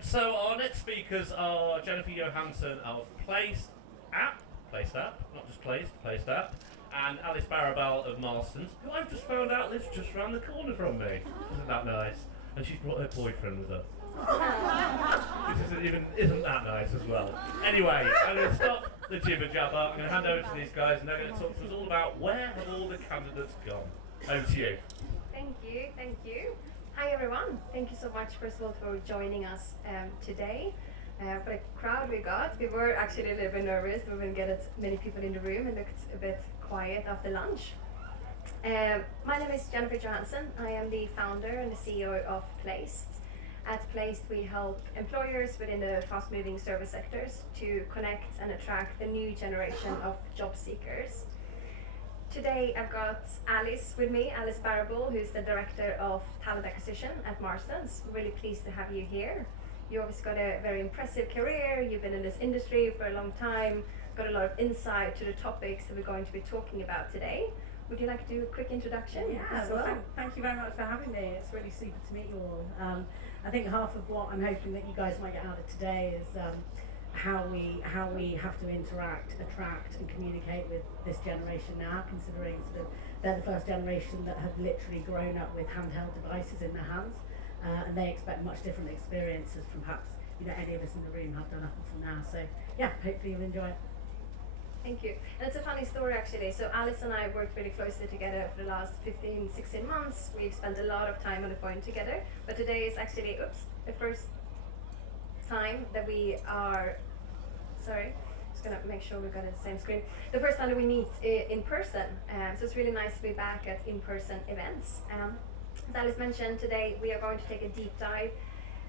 So our next speakers are Jennifer Johansson of Placed App, not just Placed App, and Alice Barabel of Marston's, who I've just found out lives just around the corner from me. Isn't that nice? And she's brought her boyfriend with her. Which isn't that nice as well. Anyway, I'm going to stop the jibber jabber. I'm going to hand over to these guys, and they're going to talk to us all about where have all the candidates gone. Over to you. Thank you. Hi everyone. Thank you so much, first of all, for joining us today. For the crowd we got, we were actually a little bit nervous. We wouldn't get as many people in the room. It looked a bit quiet after lunch. My name is Jennifer Johansson. I am the founder and the CEO of Placed. At Placed, we help employers within the fast-moving service sectors to connect and attract the new generation of job seekers. Today I've got Alice with me, Alice Barabel, who's the Director of Talent Acquisition at Marston's. Really pleased to have you here. You obviously got a very impressive career, you've been in this industry for a long time, got a lot of insight to the topics that we're going to be talking about today. Would you like to do a quick introduction? Yeah, well, thank you very much for having me. It's really super to meet you all. I think half of what I'm hoping that you guys might get out of today is how we have to interact, attract and communicate with this generation now, considering sort of they're the first generation that have literally grown up with handheld devices in their hands, and they expect much different experiences from perhaps any of us in the room have done up until now. So yeah, hopefully you'll enjoy it. Thank you. And it's a funny story actually. So Alice and I worked really closely together for the last 15, 16 months. We've spent a lot of time on the phone together, but today is actually, the first time that we are, just gonna make sure we've got it the same screen. The first time that we meet in person. So it's really nice to be back at in-person events. As Alice mentioned, today we are going to take a deep dive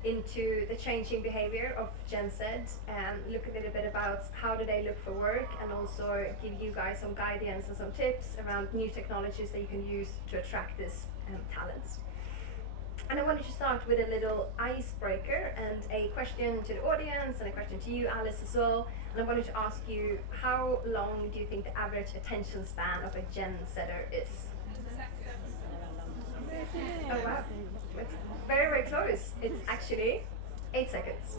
into the changing behavior of Gen Z and look a little bit about how do they look for work, and also give you guys some guidance and some tips around new technologies that you can use to attract this talents. And I wanted to start with a little icebreaker and a question to the audience and a question to you, Alice, as well. And I wanted to ask you, how long do you think the average attention span of a Gen Zer is? Oh wow, it's very, very close. It's actually 8 seconds.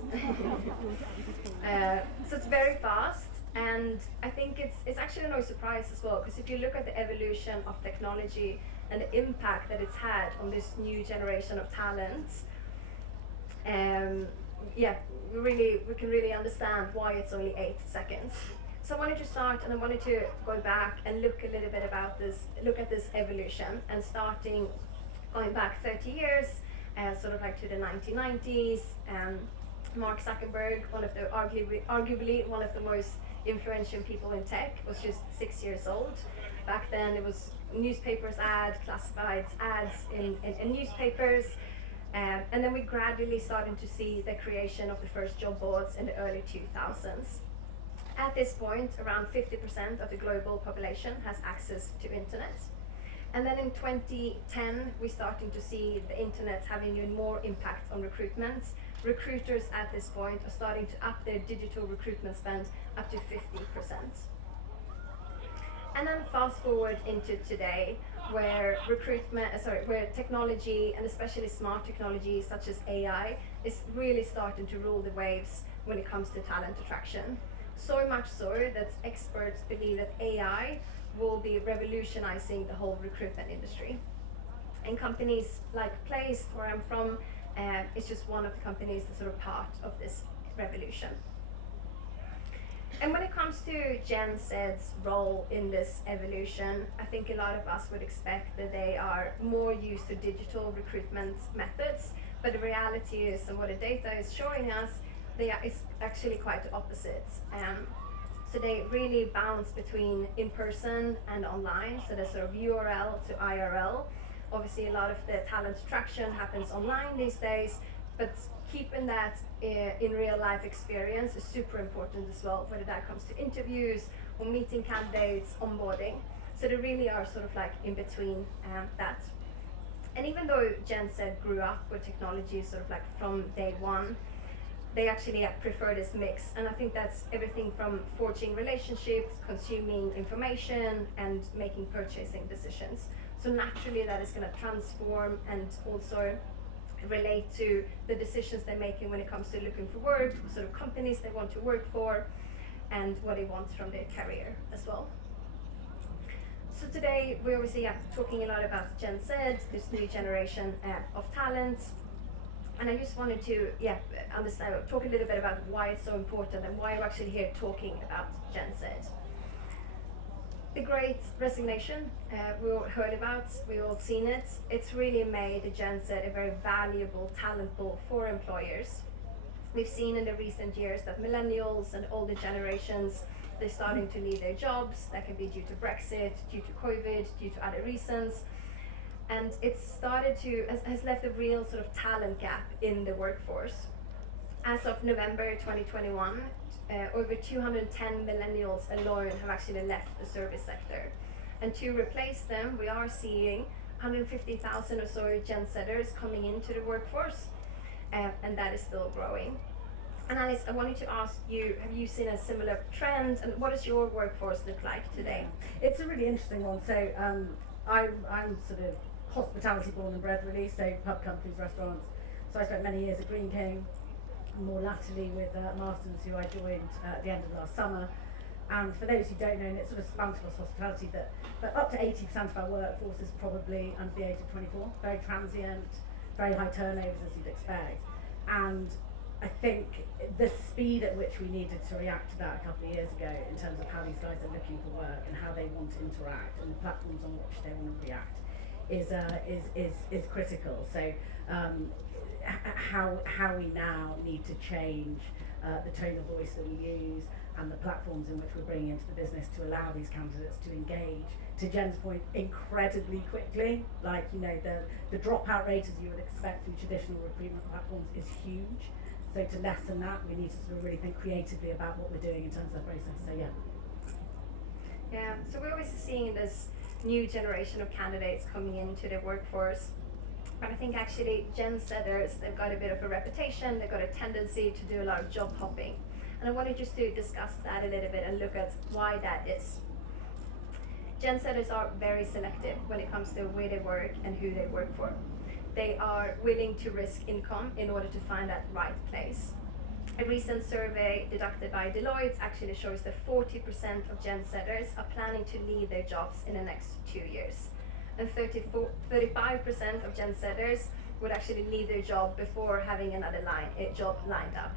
So it's very fast, and I think it's actually no surprise as well, because if you look at the evolution of technology and the impact that it's had on this new generation of talent, we can really understand why it's only 8 seconds. So I wanted to start, and I wanted to go back and look a little bit about this, look at this evolution, and going back 30 years, sort of like to the 1990s. Mark Zuckerberg, arguably one of the most influential people in tech, was just 6 years old. Back then it was newspapers classified ads in newspapers. And then we gradually started to see the creation of the first job boards in the early 2000s. At this point, around 50% of the global population has access to internet. And then in 2010, we're starting to see the internet having even more impact on recruitment. Recruiters at this point are starting to up their digital recruitment spend up to 50%. And then fast forward into today, where where technology, and especially smart technology such as AI, is really starting to rule the waves when it comes to talent attraction. So much so that experts believe that AI will be revolutionizing the whole recruitment industry. And companies like Placed, where I'm from, is just one of the companies that's sort of part of this revolution. And when it comes to Gen Z's role in this evolution, I think a lot of us would expect that they are more used to digital recruitment methods, but the reality is, and what the data is showing us, it's actually quite the opposite. So they really bounce between in-person and online, so there's sort of URL to IRL. Obviously a lot of the talent attraction happens online these days, but keeping that in real life experience is super important as well, whether that comes to interviews or meeting candidates, onboarding. So they really are sort of like in between that. And even though Gen Z grew up with technology sort of like from day one, they actually prefer this mix. And I think that's everything from forging relationships, consuming information, and making purchasing decisions. So naturally that is going to transform and also relate to the decisions they're making when it comes to looking for work, what sort of companies they want to work for, and what they want from their career as well. So today we're obviously talking a lot about Gen Z, this new generation of talents, and I just wanted to talk a little bit about why it's so important and why we're actually here talking about Gen Z. The Great Resignation, we all heard about, we all seen it. It's really made the Gen Z a very valuable talent pool for employers. We've seen in the recent years that millennials and older generations, they're starting to leave their jobs. That can be due to Brexit, due to COVID, due to other reasons. And it's started to, has left a real sort of talent gap in the workforce. As of November 2021, over 210 millennials alone have actually left the service sector. And to replace them, we are seeing 150,000 or so Gen Zers coming into the workforce, and that is still growing. And Alice, I wanted to ask you, have you seen a similar trend, and what does your workforce look like today? It's a really interesting one. So I'm sort of hospitality born and bred really, so pub companies, restaurants. So I spent many years at Green King, more latterly with Marston's, who I joined at the end of last summer. And for those who don't know, and it sort of spans across hospitality, but up to 80% of our workforce is probably under the age of 24, very transient, very high turnovers as you'd expect. And I think the speed at which we needed to react to that a couple of years ago in terms of how these guys are looking for work and how they want to interact and the platforms on which they want to react is critical. So how we now need to change the tone of voice that we use and the platforms in which we're bringing into the business to allow these candidates to engage, to Jen's point, incredibly quickly. Like, you know, the dropout rate, as you would expect from traditional recruitment platforms, is huge. So to lessen that, we need to sort of really think creatively about what we're doing in terms of the process. So yeah, so we're always seeing this new generation of candidates coming into the workforce. But I think actually Gen Zers, they've got a bit of a reputation, they've got a tendency to do a lot of job hopping. And I wanted just to discuss that a little bit and look at why that is. Gen Zers are very selective when it comes to where they work and who they work for. They are willing to risk income in order to find that right place. A recent survey conducted by Deloitte actually shows that 40% of Gen Zers are planning to leave their jobs in the next 2 years. And 35% of Gen Zers would actually leave their job before having another job lined up.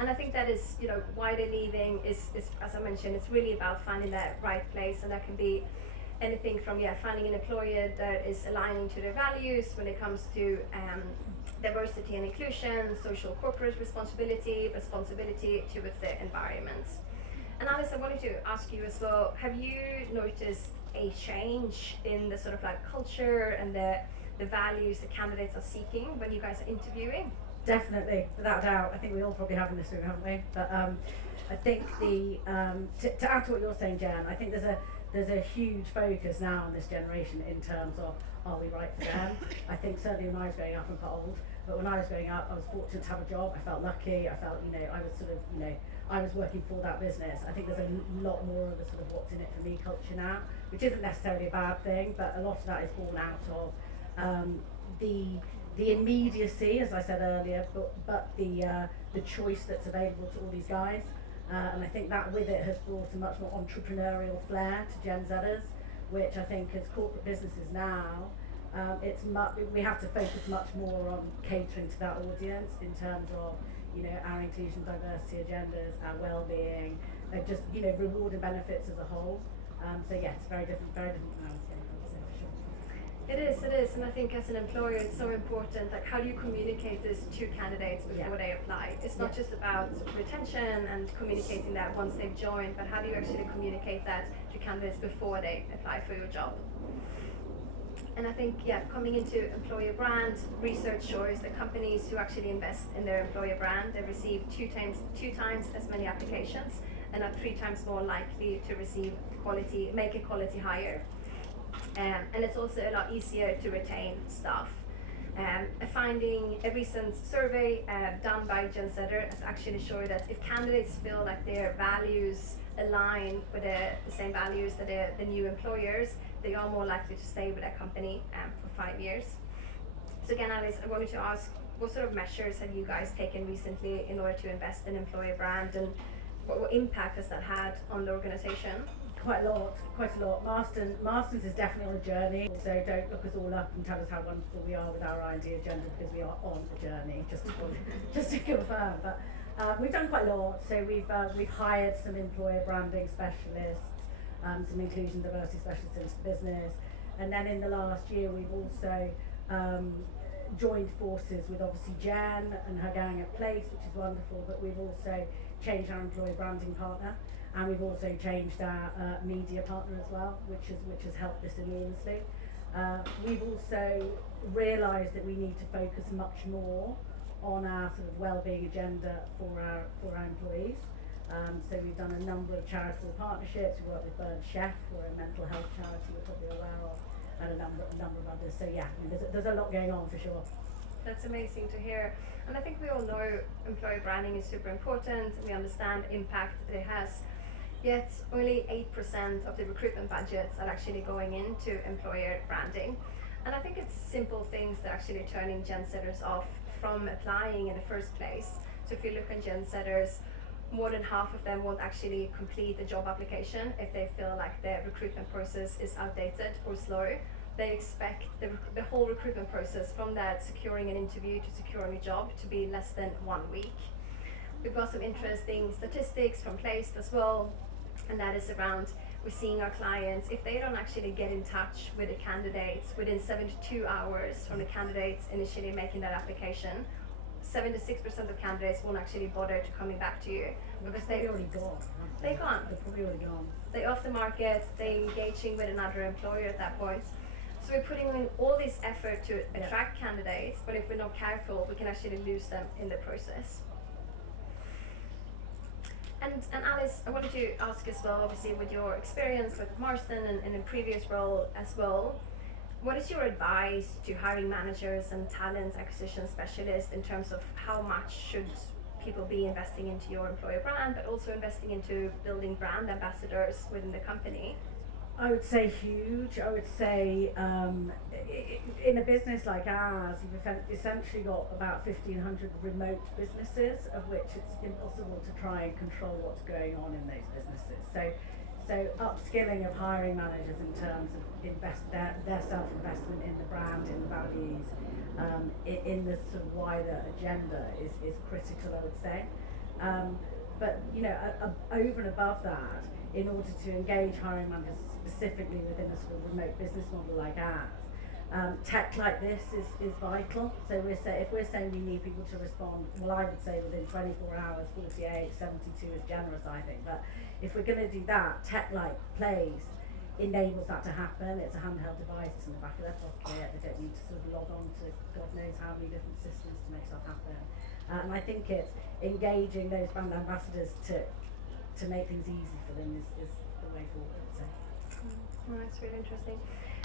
And I think that is, you know, why they're leaving is, as I mentioned, it's really about finding that right place, and that can be anything from finding an employer that is aligning to their values when it comes to diversity and inclusion, social corporate responsibility towards their environments. And Alice, I wanted to ask you as well, have you noticed a change in the sort of like culture and the values the candidates are seeking when you guys are interviewing? Definitely, without a doubt. I think we all probably have in this room, haven't we? But I think to add to what you're saying, Jen, I think there's a huge focus now on this generation in terms of, are we right for them? I think certainly when I was growing up, I'm quite old, but when I was growing up, I was fortunate to have a job. I felt lucky. I felt, I was sort of, I was working for that business. I think there's a lot more of a sort of what's in it for me culture now, which isn't necessarily a bad thing, but a lot of that is born out of the immediacy, as I said earlier, but the choice that's available to all these guys. And I think that with it has brought a much more entrepreneurial flair to Gen Zers, which I think as corporate businesses now, we have to focus much more on catering to that audience in terms of, our inclusion, diversity agendas, our well-being, just, reward and benefits as a whole. So yeah, it's very different landscape, I would say, for sure. It is, and I think as an employer it's so important, like how do you communicate this to candidates before they apply? It's not just about retention and communicating that once they've joined, but how do you actually communicate that to candidates before they apply for your job? And I think, coming into employer brand, research shows that companies who actually invest in their employer brand, they receive two times as many applications and are 3 times more likely to make a quality hire. And it's also a lot easier to retain staff. A recent survey done by Gen Zers has actually shown that if candidates feel like their values align with the same values that the new employers, they are more likely to stay with that company for 5 years. So again, Alice, I wanted to ask, what sort of measures have you guys taken recently in order to invest in employer brand, and what impact has that had on the organization? Quite a lot. Marston's is definitely on a journey, so don't look us all up and tell us how wonderful we are with our R&D agenda, because we are on a journey, just to confirm. But we've done quite a lot. So we've hired some employer branding specialists, some inclusion diversity specialists into the business, and then in the last year we've also joined forces with obviously Jen and her gang at Place, which is wonderful, but we've also changed our employer branding partner, and we've also changed our media partner as well, which has helped this enormously. We've also realised that we need to focus much more on our sort of wellbeing agenda for our employees. So we've done a number of charitable partnerships. We work with Burn Chef, who are a mental health charity you're probably aware of, and a number of others. So yeah, I mean, there's a lot going on for sure. That's amazing to hear. And I think we all know employer branding is super important. We understand the impact that it has. Yet only 8% of the recruitment budgets are actually going into employer branding. And I think it's simple things that actually turning gen setters off from applying in the first place. So if you look on gen setters, more than half of them won't actually complete the job application if they feel like the recruitment process is outdated or slow. They expect the whole recruitment process, from that securing an interview to securing a job, to be less than 1 week. We've got some interesting statistics from Placed as well, and that is around, we're seeing our clients, if they don't actually get in touch with the candidates within 72 hours from the candidates initially making that application, 76% of candidates won't actually bother to coming back to you, because They're already gone. They can't. They're probably already gone. They're off the market, they're engaging with another employer at that point. So we're putting in all this effort to attract candidates, but if we're not careful, we can actually lose them in the process. And Alice, I wanted to ask as well, obviously with your experience with Marston and in previous role as well, what is your advice to hiring managers and talent acquisition specialists in terms of how much should people be investing into your employer brand, but also investing into building brand ambassadors within the company? I would say huge. I would say in a business like ours, you've essentially got about 1,500 remote businesses, of which it's impossible to try and control what's going on in those businesses. So upskilling of hiring managers in terms of their self-investment in the brand, in the values, in the sort of wider agenda is critical, I would say. But you know, over and above that, in order to engage hiring managers specifically within a sort of remote business model like ours, tech like this is vital. So if we're saying we need people to respond, well, I would say within 24 hours, 48, 72 is generous, I think. But if we're going to do that, tech like Place enables that to happen. It's a handheld device, it's in the back of their pocket. They don't need to sort of log on to God knows how many different systems to make stuff happen. And I think it's engaging those brand ambassadors to make things easy for them is the way forward, I would say. Well, that's really interesting.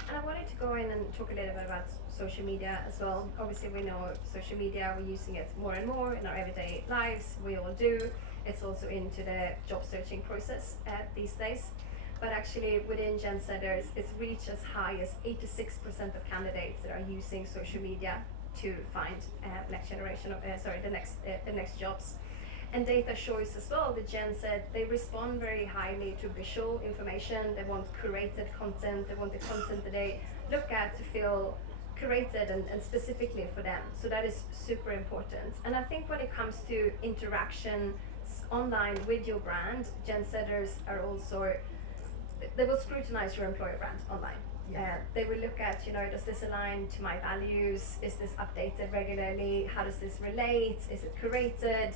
And I wanted to go in and talk a little bit about social media as well. Obviously, we know social media, we're using it more and more in our everyday lives. We all do. It's also into the job searching process these days. But actually, within Gen Setters, it's reached as high as 86% of candidates that are using social media to find the next jobs. And data shows as well, the Gen Z, they respond very highly to visual information. They want curated content. They want the content that they look at to feel curated and specifically for them. So that is super important. And I think when it comes to interactions online with your brand, Gen Zers are also, they will scrutinize your employer brand online. Yeah. They will look at, does this align to my values? Is this updated regularly? How does this relate? Is it curated?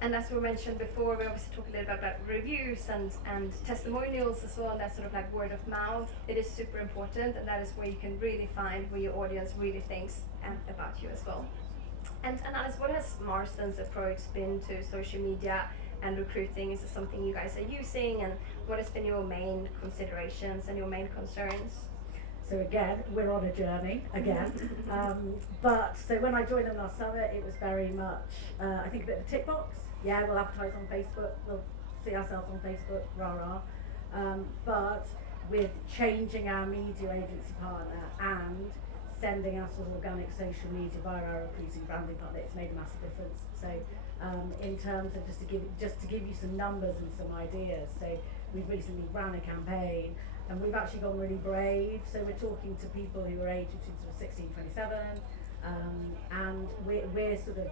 And as we mentioned before, we obviously talk a little bit about reviews and testimonials as well, and that sort of like word of mouth. It is super important, and that is where you can really find where your audience really thinks about you as well. And Alice, what has Marston's approach been to social media and recruiting? Is this something you guys are using, and what has been your main considerations and your main concerns? So again, we're on a journey again. But so when I joined them last summer, it was very much, I think, a bit of a tick box. Yeah, we'll advertise on Facebook, we'll see ourselves on Facebook, rah. But with changing our media agency partner and sending our sort of organic social media via our recruiting branding partner, it's made a massive difference. So in terms of just to give you some numbers and some ideas, so we've recently ran a campaign and we've actually gone really brave. So we're talking to people who are aged between sort of 16, 27, and we're sort of,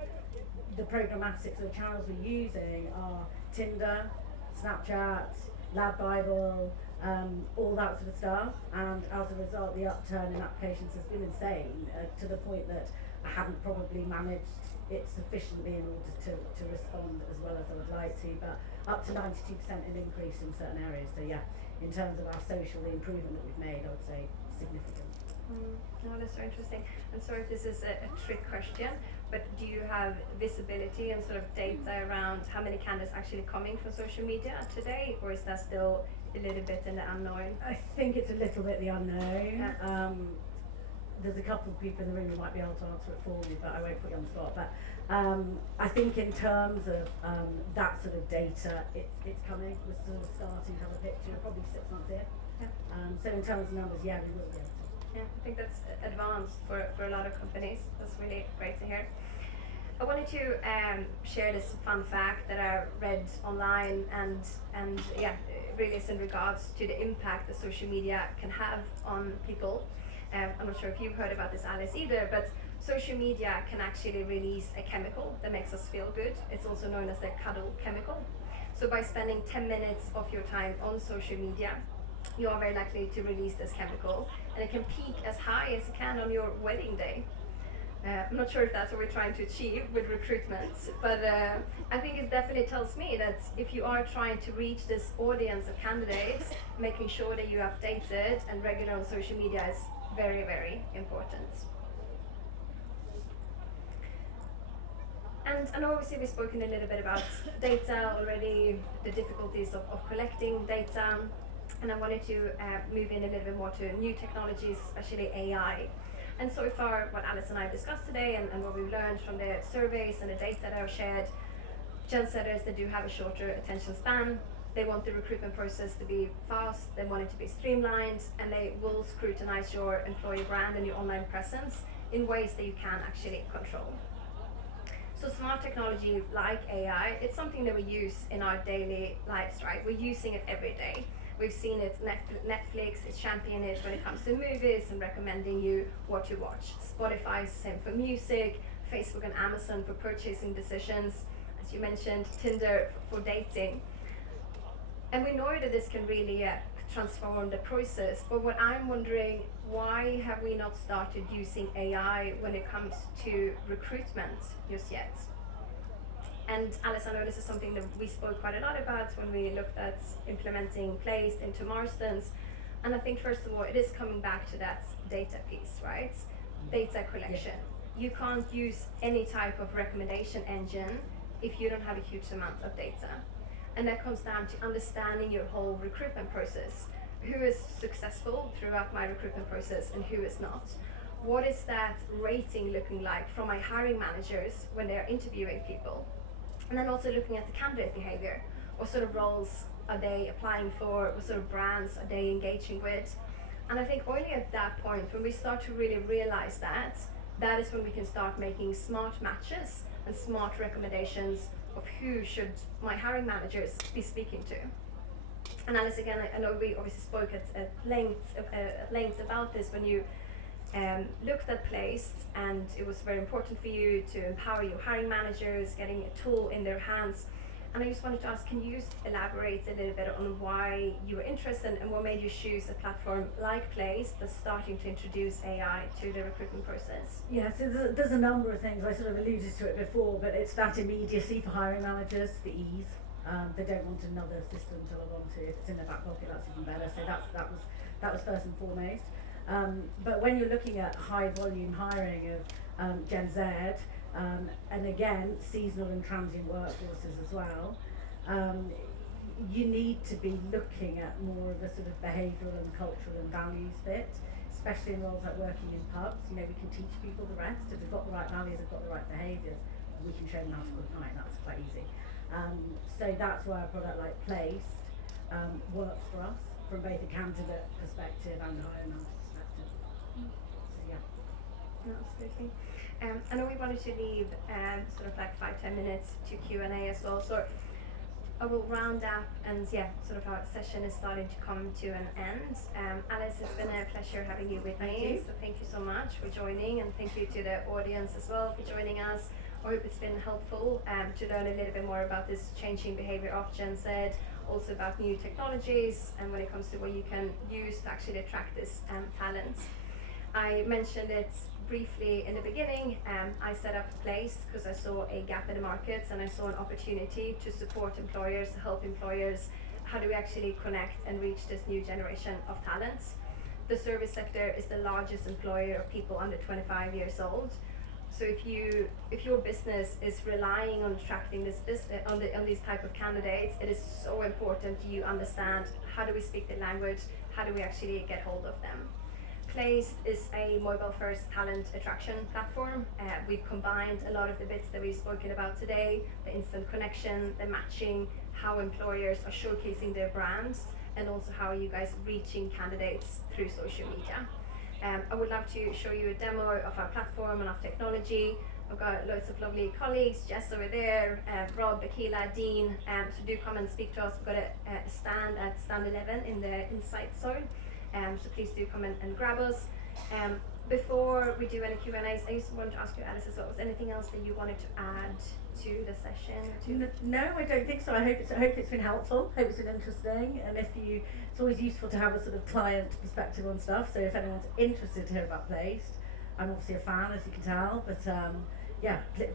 the programmatic sort of channels we're using are Tinder, Snapchat, Lab Bible, all that sort of stuff, and as a result the upturn in applications has been insane, to the point that I haven't probably managed it sufficiently in order to respond as well as I would like to, but up to 92% an increase in certain areas. So yeah, in terms of our social, the improvement that we've made, I would say significant. No, that's so interesting. And sorry if this is a trick question, but do you have visibility and sort of data around how many candidates actually coming from social media today, or is that still a little bit in the unknown? I think it's a little bit the unknown. Yeah. There's a couple of people in the room who might be able to answer it for me, but I won't put you on the spot. But I think in terms of that sort of data, it's coming. We're sort of starting to have a picture, probably 6 months in. Yeah. So in terms of numbers, yeah, we will be able to. Yeah, I think that's advanced for a lot of companies. That's really great to hear. I wanted to share this fun fact that I read online, and yeah, it really is in regards to the impact that social media can have on people. I'm not sure if you've heard about this, Alice, either, but social media can actually release a chemical that makes us feel good. It's also known as the cuddle chemical. So by spending 10 minutes of your time on social media, you are very likely to release this chemical, and it can peak as high as it can on your wedding day. I'm not sure if that's what we're trying to achieve with recruitment, but I think it definitely tells me that if you are trying to reach this audience of candidates, making sure that you're updated and regular on social media is very, very important. And I know obviously we've spoken a little bit about data already, the difficulties of collecting data, and I wanted to move in a little bit more to new technologies, especially AI. And so far, what Alice and I have discussed today, and what we've learned from the surveys and the data that are shared, Gen Zers, they do have a shorter attention span. They want the recruitment process to be fast, they want it to be streamlined, and they will scrutinize your employer brand and your online presence in ways that you can actually control. So smart technology like AI, it's something that we use in our daily lives, right? We're using it every day. We've seen it, Netflix is championing it when it comes to movies and recommending you what to watch. Spotify is same for music, Facebook and Amazon for purchasing decisions, as you mentioned, Tinder for dating. And we know that this can really transform the process, but what I'm wondering, why have we not started using AI when it comes to recruitment just yet? And Alice, I know this is something that we spoke quite a lot about when we looked at implementing Placed into Marston's. And I think first of all, it is coming back to that data piece, right? Data collection. Yeah. You can't use any type of recommendation engine if you don't have a huge amount of data. And that comes down to understanding your whole recruitment process. Who is successful throughout my recruitment process and who is not? What is that rating looking like from my hiring managers when they're interviewing people? And then also looking at the candidate behavior. What sort of roles are they applying for? What sort of brands are they engaging with? And I think only at that point, when we start to really realize that, that is when we can start making smart matches and smart recommendations of who should my hiring managers be speaking to. And Alice, again, I know we obviously spoke at length about this when you looked at Placed, and it was very important for you to empower your hiring managers, getting a tool in their hands. And I just wanted to ask, can you just elaborate a little bit on why you were interested and what made you choose a platform like Placed that's starting to introduce AI to the recruitment process? Yeah, so there's a number of things. I sort of alluded to it before, but it's that immediacy for hiring managers, the ease. They don't want another system to log on to. If it's in their back pocket, that's even better. So that was first and foremost. But when you're looking at high volume hiring of Gen Z, and again, seasonal and transient workforces as well, you need to be looking at more of a sort of behavioural and cultural and values fit, especially in roles like working in pubs. You know, we can teach people the rest. If they've got the right values, they've got the right behaviours, we can show them how to cook at night. That's quite easy. So that's why a product like Placed works for us from both a candidate perspective and a hiring manager perspective. So yeah. No, absolutely. I know we wanted to leave sort of like 5-10 minutes to Q&A as well, so I will round up, and sort of our session is starting to come to an end. Alice, it's been a pleasure having you with me, so thank you so much for joining, and thank you to the audience as well for joining us. I hope it's been helpful to learn a little bit more about this changing behaviour of Gen Z, also about new technologies, and when it comes to what you can use to actually attract this talent. I mentioned it briefly in the beginning. I set up a place because I saw a gap in the market, and I saw an opportunity to support employers, to help employers. How do we actually connect and reach this new generation of talents? The service sector is the largest employer of people under 25 years old. So if your business is relying on attracting this business on these type of candidates, it is so important you understand how do we speak the language, how do we actually get hold of them. Place is a mobile-first talent attraction platform. We've combined a lot of the bits that we've spoken about today, the instant connection, the matching, how employers are showcasing their brands, and also how are you guys reaching candidates through social media. I would love to show you a demo of our platform and our technology. I've got loads of lovely colleagues, Jess over there, Rob, Akila, Dean, so do come and speak to us. We've got a stand at stand 11 in the Insight Zone. So please do come and grab us. Before we do any Q&As, I just wanted to ask you, Alice, as well, was anything else that you wanted to add to the session? No, I don't think so. I hope it's been helpful. Hope it's been interesting. And it's always useful to have a sort of client perspective on stuff. So if anyone's interested to hear about Placed, I'm obviously a fan, as you can tell. But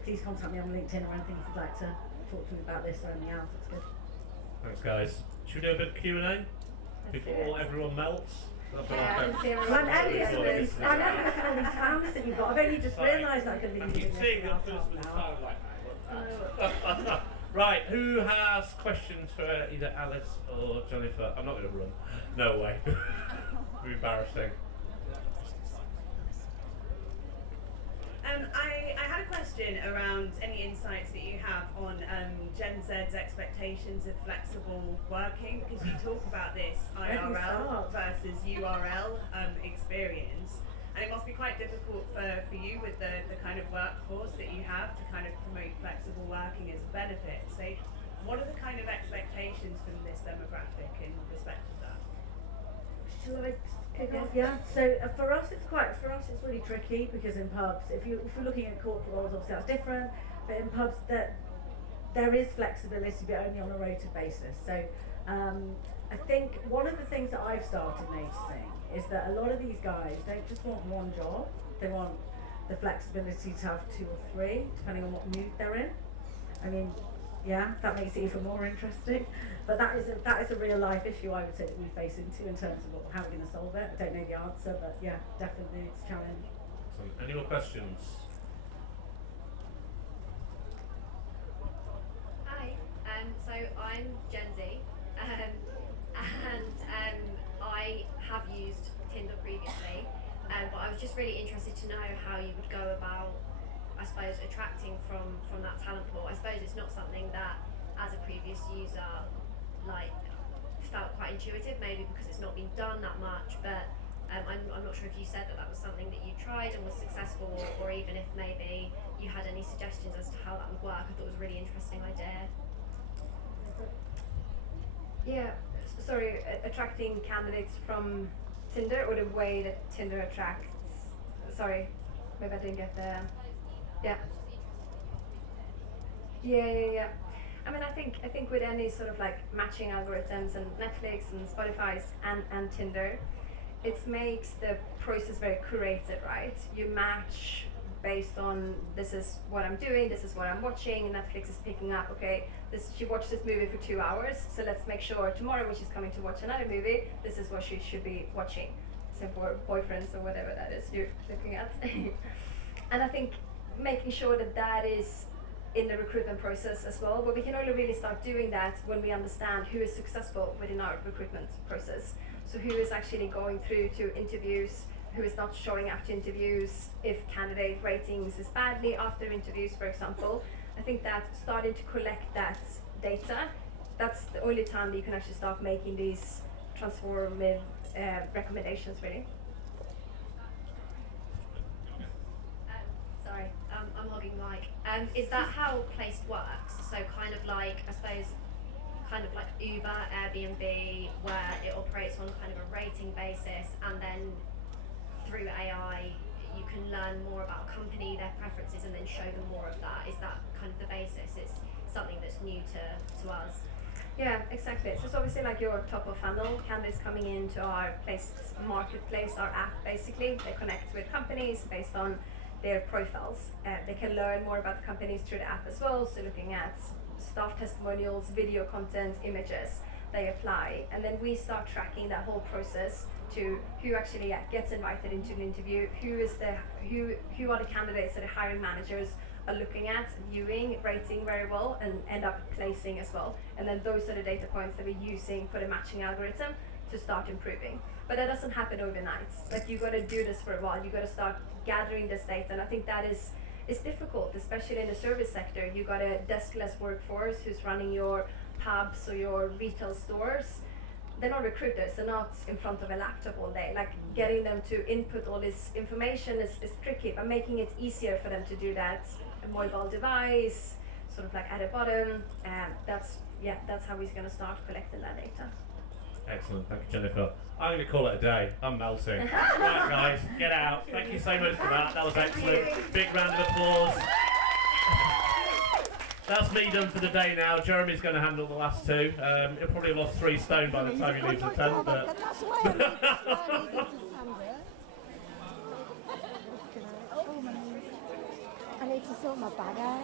please contact me on LinkedIn or anything if you'd like to talk to me about this or anything else. That's good. Thanks, guys. Should we do a bit of Q&A before everyone melts? I'm envious of all these fans that you've got. I've only just realised that I'm going to be doing this now. Right, who has questions for either Alice or Jennifer? I'm not going to run. No way. It'd be embarrassing. I had a question around any insights that you have on Gen Z's expectations of flexible working, because you talk about this IRL versus URL experience, and it must be quite difficult for you with the kind of workforce that you have to kind of promote flexible working as a benefit. So what are the kind of expectations from this demographic in respect of that? Shall I kick off? Yeah. So for us it's really tricky, because in pubs, if you're looking at corporate roles, obviously that's different. But in pubs, there is flexibility, but only on a rota basis. So I think one of the things that I've started noticing is that a lot of these guys don't just want one job; they want the flexibility to have 2 or 3, depending on what mood they're in. I mean, yeah, that makes it even more interesting. But that is a real life issue, I would say, that we face into in terms of how we're going to solve it. I don't know the answer, but yeah, definitely it's a challenge. Any more questions? Hi, so I'm Gen Z, and I have used Tinder previously, but I was just really interested to know how you would go about, I suppose, attracting from that talent pool. I suppose it's not something that, as a previous user, felt quite intuitive, maybe because it's not been done that much, but I'm not sure if you said that was something that you tried and was successful, or even if maybe you had any suggestions as to how that would work. I thought it was a really interesting idea. Yeah, sorry, attracting candidates from Tinder, or the way that Tinder attracts? Sorry, maybe I didn't get the. Yeah. I mean, I think with any sort of like matching algorithms, and Netflix and Spotify and Tinder, it makes the process very curated, right? You match based on, this is what I'm doing, this is what I'm watching, and Netflix is picking up, okay, she watched this movie for 2 hours, so let's make sure tomorrow when she's coming to watch another movie, this is what she should be watching. Same for boyfriends or whatever that is you're looking at. And I think making sure that is in the recruitment process as well, but we can only really start doing that when we understand who is successful within our recruitment process. So who is actually going through to interviews, who is not showing up to interviews, if candidate ratings is badly after interviews, for example. I think that starting to collect that data, that's the only time that you can actually start making these transformative recommendations, really. I'm hogging the mic. Is that how Placed works? So kind of like, I suppose, kind of like Uber, Airbnb, where it operates on kind of a rating basis, and then through AI you can learn more about a company, their preferences, and then show them more of that. Is that kind of the basis? It's something that's new to us. Yeah, exactly. So it's obviously like your top of funnel candidates coming into our Placed marketplace, our app basically. They connect with companies based on their profiles. They can learn more about the companies through the app as well. So looking at staff testimonials, video content, images, they apply. And then we start tracking that whole process to who actually gets invited into an interview, who are the candidates that the hiring managers are looking at, viewing, rating very well, and end up placing as well. And then those are the data points that we're using for the matching algorithm to start improving. But that doesn't happen overnight. Like, you got to do this for a while. You got to start gathering this data, and I think that is difficult, especially in the service sector. You got a deskless workforce who's running your pubs or your retail stores. They're not recruiters. They're not in front of a laptop all day. Like, getting them to input all this information is tricky, but making it easier for them to do that, a mobile device, sort of like at the bottom. That's how we're going to start collecting that data. Excellent, thank you, Jennifer. I'm going to call it a day. I'm melting. Right, guys, get out. Thank you so much for that. That was excellent. Big round of applause. That's me done for the day now. Jeremy's going to handle the last two. He'll probably have lost 3 stone by the time he leaves the tent. But I need to sort my bag out.